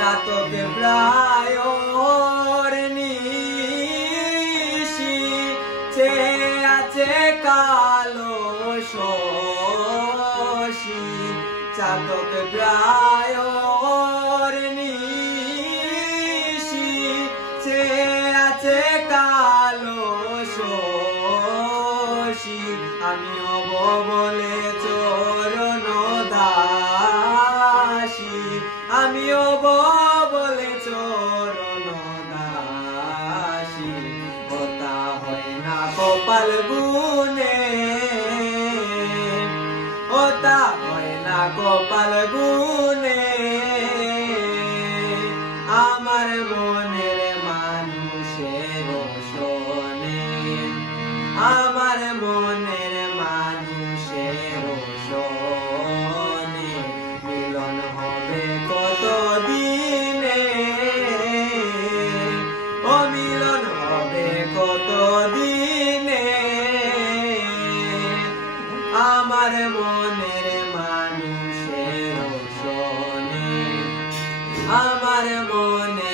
চাতক প্রায়র নিশি চেয়ে আছে কালো শশী চাতক প্রায়র নিশি চেয়ে আছে কালো শশী আমি হব বলে চরণ দাসী আমি হব বলে চরণ দাসী ওটা হয় না কপাল গুনে ওটা হয় না কপাল গুনে আমার মনের মানুষের শোনে আমার মনের মানুষের শোনে মিলন হবে কত দিনে ও মিলন হবে কত দিনে আমার মনের মানুষের শোনে আমার মনে